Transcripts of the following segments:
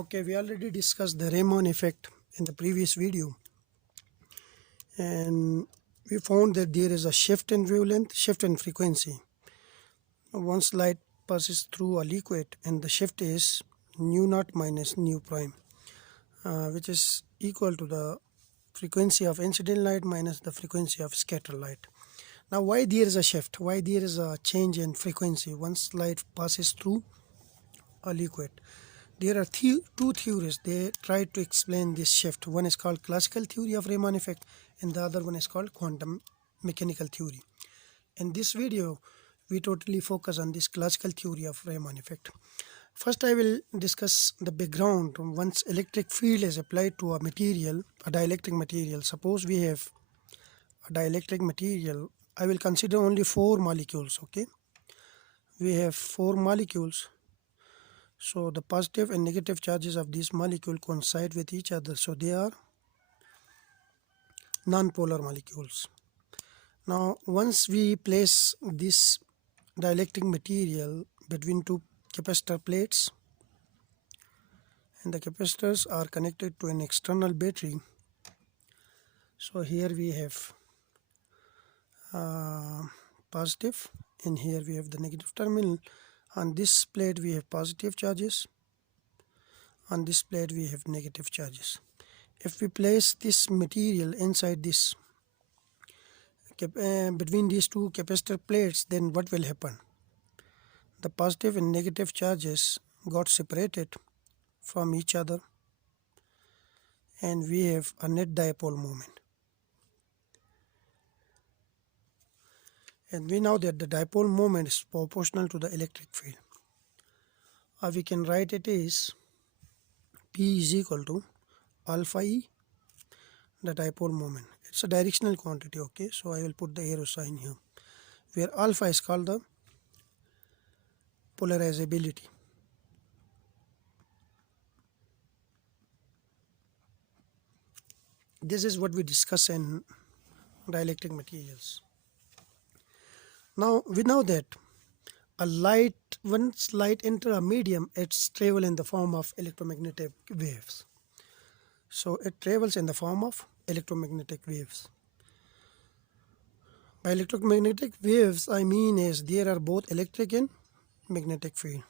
Okay, we already discussed the Raman effect in the previous video, and we found that there is a shift in wavelength, shift in frequency. Once light passes through a liquid, and the shift is nu naught minus nu prime, which is equal to the frequency of incident light minus the frequency of scattered light. Now, why there is a shift? Why there is a change in frequency once light passes through a liquid? There are two theories. They try to explain this shift. One is called classical theory of Raman effect, and the other one is called quantum mechanical theory. In this video, we totally focus on this classical theory of Raman effect. First, I will discuss the background. Once electric field is applied to a material, a dielectric material. Suppose we have a dielectric material. I will consider only 4 molecules. Okay, we have 4 molecules. So the positive and negative charges of this molecule coincide with each other. So they are non-polar molecules. Now, once we place this dielectric material between two capacitor plates, and the capacitors are connected to an external battery. So here we have positive, and here we have the negative terminal. On this plate we have positive charges, on this plate we have negative charges. If we place this material inside this between these two capacitor plates, then what will happen? The positive and negative charges got separated from each other, and we have a net dipole moment. And we know that the dipole moment is proportional to the electric field. Or we can write it as P is equal to alpha E, the dipole moment. It's a directional quantity, okay? So I will put the arrow sign here, where alpha is called the polarizability. This is what we discuss in dielectric materials. Now we know that once light enter a medium, it's travel in the form of electromagnetic waves. So it travels in the form of electromagnetic waves. By electromagnetic waves, I mean is there are both electric and magnetic field.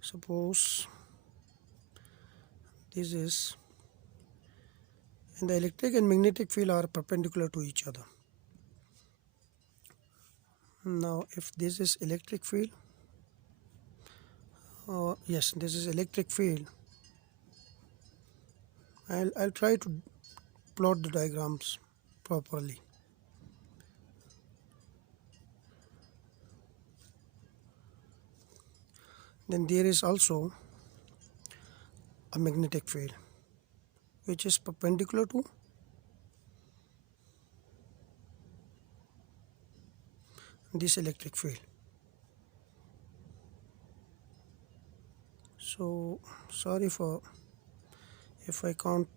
Suppose this is, and the electric and magnetic field are perpendicular to each other. Now if this is electric field, yes, this is electric field. I'll try to plot the diagrams properly. Then there is also a magnetic field which is perpendicular to this electric field. So sorry for if I can't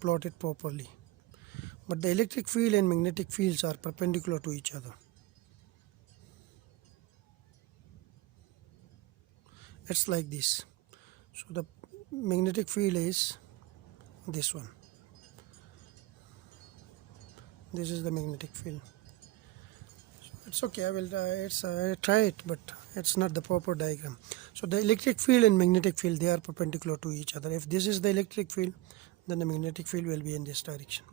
plot it properly, but the electric field and magnetic fields are perpendicular to each other. It's like this. So the magnetic field is this one. This is the magnetic field. So it's okay. I try it, but it's not the proper diagram. So the electric field and magnetic field, they are perpendicular to each other. If this is the electric field, then the magnetic field will be in this direction.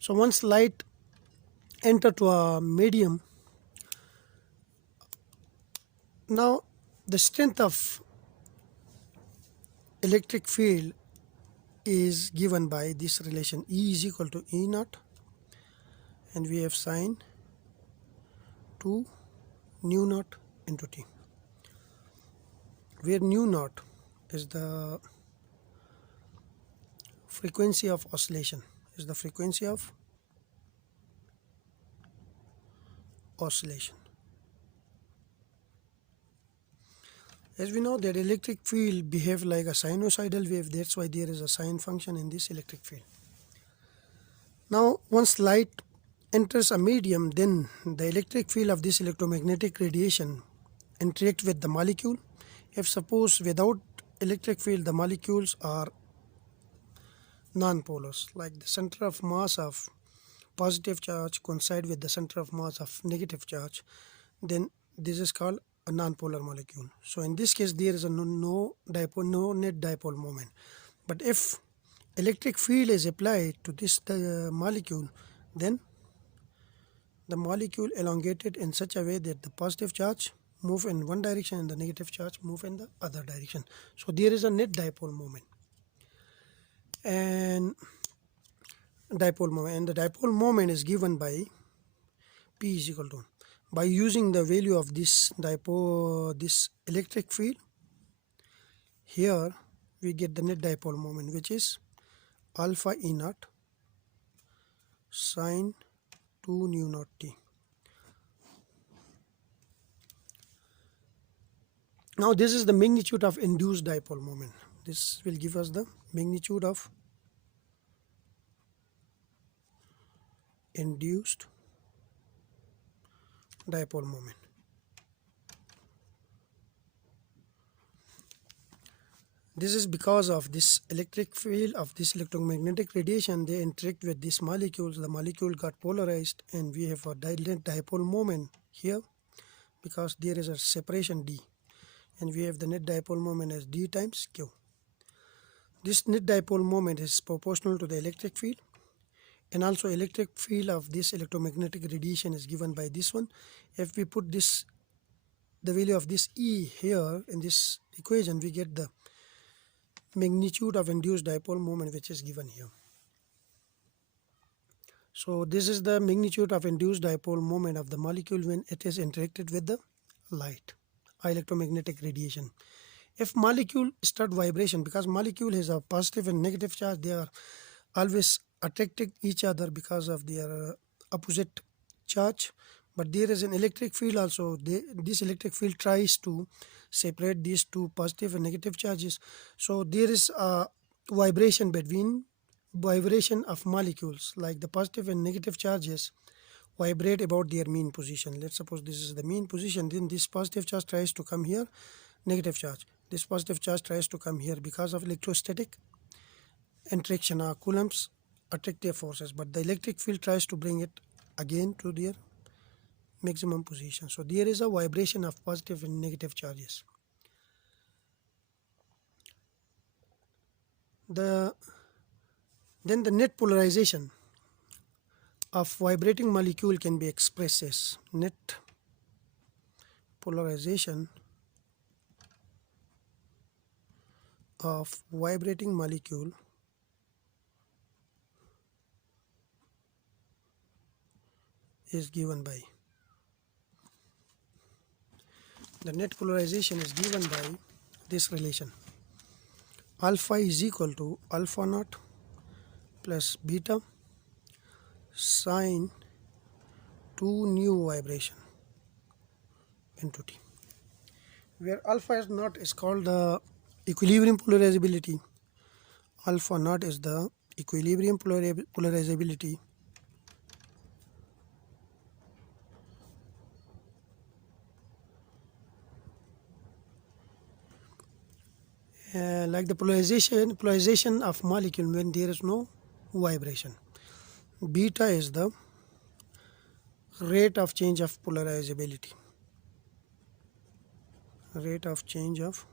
So once light enter to a medium, now the strength of electric field is given by this relation E is equal to E naught, and we have sine 2 nu naught into T, where nu naught is the frequency of oscillation, As we know that electric field behave like a sinusoidal wave, that's why there is a sine function in this electric field. Now once light enters a medium, then the electric field of this electromagnetic radiation interact with the molecule. If suppose without electric field the molecules are non-polars, like the center of mass of positive charge coincide with the center of mass of negative charge, then this is called a non-polar molecule. So in this case there is a no net dipole moment. But if electric field is applied to this molecule, then the molecule elongated in such a way that the positive charge move in one direction and the negative charge move in the other direction. So there is a net dipole moment. And the dipole moment is given by P is equal to, by using the value of this electric field. Here we get the net dipole moment, which is alpha E naught sine 2 nu naught t. Now this is the magnitude of induced dipole moment. This will give us the magnitude of induced dipole moment. This is because of this electric field of this electromagnetic radiation, they interact with these molecules. The molecule got polarized and we have a net dipole moment here because there is a separation d, and we have the net dipole moment as d times q. This net dipole moment is proportional to the electric field, and also electric field of this electromagnetic radiation is given by this one. If we put this, the value of this E here in this equation, we get the magnitude of induced dipole moment, which is given here. So this is the magnitude of induced dipole moment of the molecule when it is interacted with the light, electromagnetic radiation. If molecule start vibration, because molecule has a positive and negative charge, they are always attracting each other because of their opposite charge. But there is an electric field also. This electric field tries to separate these two positive and negative charges. So there is a vibration of molecules, like the positive and negative charges vibrate about their mean position. Let's suppose this is the mean position, then this positive charge tries to come here, negative charge. This positive charge tries to come here because of electrostatic interaction or Coulomb's attractive forces, but the electric field tries to bring it again to their maximum position. So there is a vibration of positive and negative charges. Then the net polarization of vibrating molecule can be expressed as net polarization of vibrating molecule is given by, the net polarization is given by this relation. Alpha is equal to alpha naught plus beta sine 2 nu vibration into T, where alpha naught is called the equilibrium polarizability. Alpha naught is the equilibrium polarizability, like the polarization of molecule when there is no vibration. Beta is the rate of change of polarizability. Rate of change of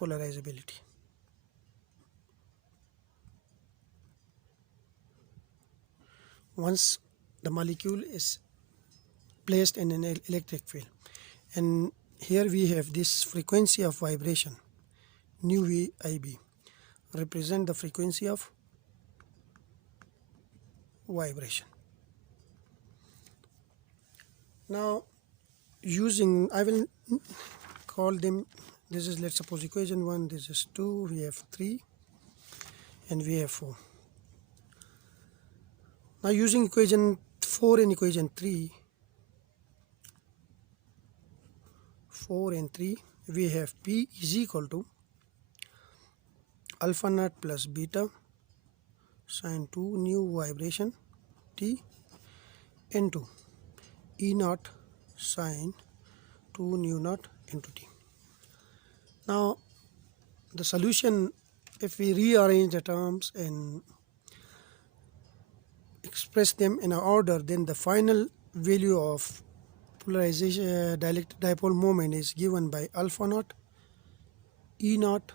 polarizability. Once the molecule is placed in an electric field, and here we have this frequency of vibration, nu VIB, represent the frequency of vibration. Now using, I will call them, this is, let's suppose, equation 1, this is 2, we have 3, and we have 4. Now using equation 4 and equation 3, 4 and 3, we have P is equal to alpha naught plus beta sine 2 nu vibration t into E naught sine 2 nu naught into t. Now the solution, if we rearrange the terms and express them in an order, then the final value of polarization dielectric dipole moment is given by alpha naught E naught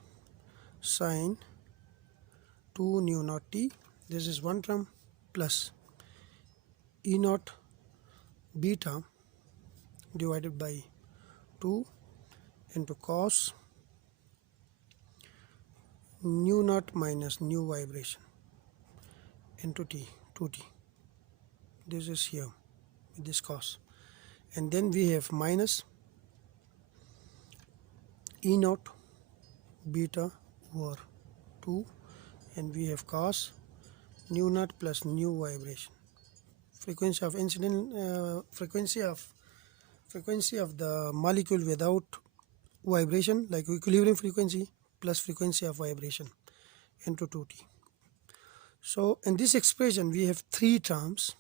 sine 2 nu naught t. This is one term, plus E naught beta divided by 2 into cos nu naught minus nu vibration into t, 2t. This is here with this cos, and then we have minus E naught beta over 2, and we have cos nu naught plus nu vibration. Frequency of incident, frequency of the molecule without vibration, like equilibrium frequency, plus frequency of vibration into 2t. So in this expression we have three terms.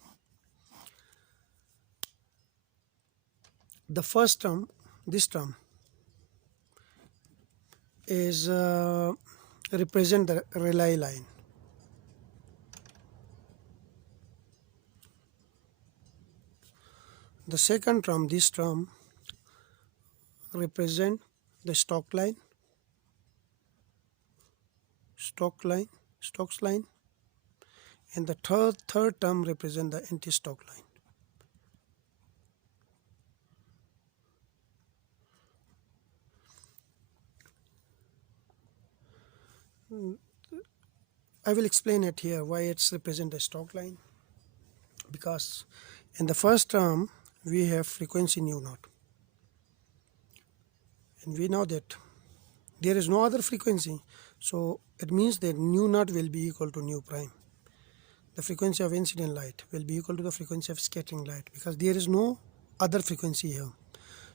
The first term, this term, is represent the Rayleigh line. The second term, this term, represent the Stokes line, and the third term represent the anti-Stokes line. I will explain it here why it's represent the Stokes line, because in the first term we have frequency nu naught, and we know that there is no other frequency, so it means that nu naught will be equal to nu prime. The frequency of incident light will be equal to the frequency of scattering light, because there is no other frequency here.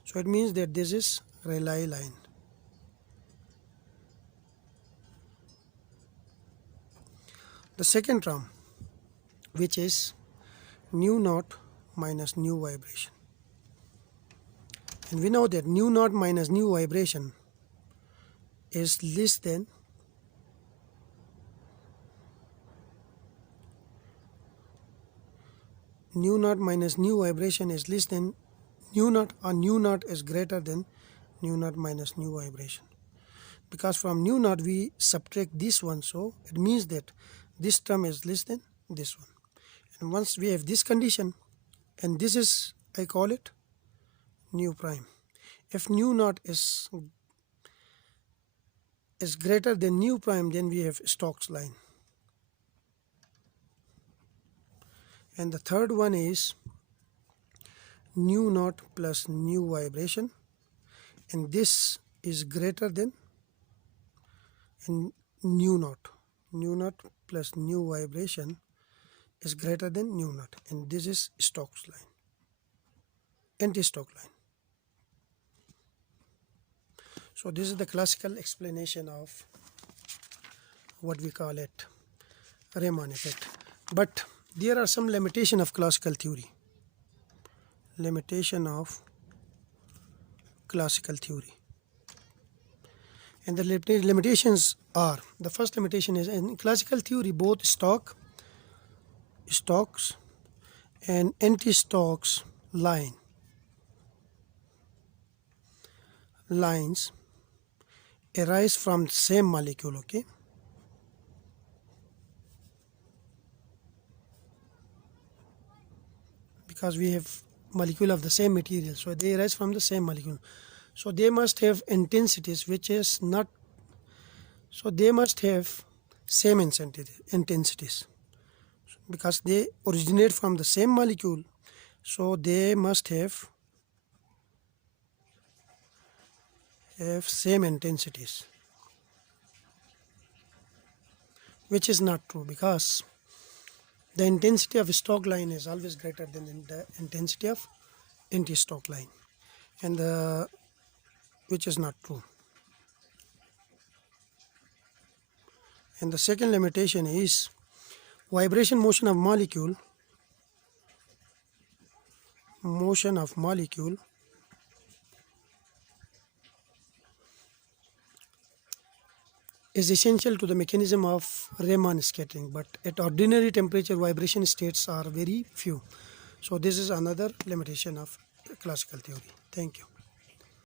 So it means that this is Rayleigh line. The second term, which is nu naught minus nu vibration, and we know that nu naught minus nu vibration is less than nu naught minus nu vibration is less than nu naught, or nu naught is greater than nu naught minus nu vibration, because from nu naught we subtract this one, so it means that this term is less than this one. And once we have this condition, and this is, I call it nu prime. If nu naught is greater than nu prime, then we have Stokes line. And the third one is nu naught plus nu vibration, and this is greater than nu naught plus nu vibration is greater than nu naught, and this is Stokes line, anti-Stokes line. So this is the classical explanation of what we call it Raman effect. But there are some limitation of classical theory. And the limitations are, the first limitation is, in classical theory both Stokes and anti-Stokes lines arise from the same molecule, okay? Because we have molecule of the same material, so they arise from the same molecule. So they must have intensities which is not, so they must have same intensities, because they originate from the same molecule, so they must have same intensities, which is not true, because the intensity of Stokes line is always greater than the intensity of anti-Stokes line, and which is not true. And the second limitation is vibration motion of molecule motion of molecule is essential to the mechanism of Raman scattering, but at ordinary temperature vibration states are very few. So this is another limitation of classical theory. Thank you.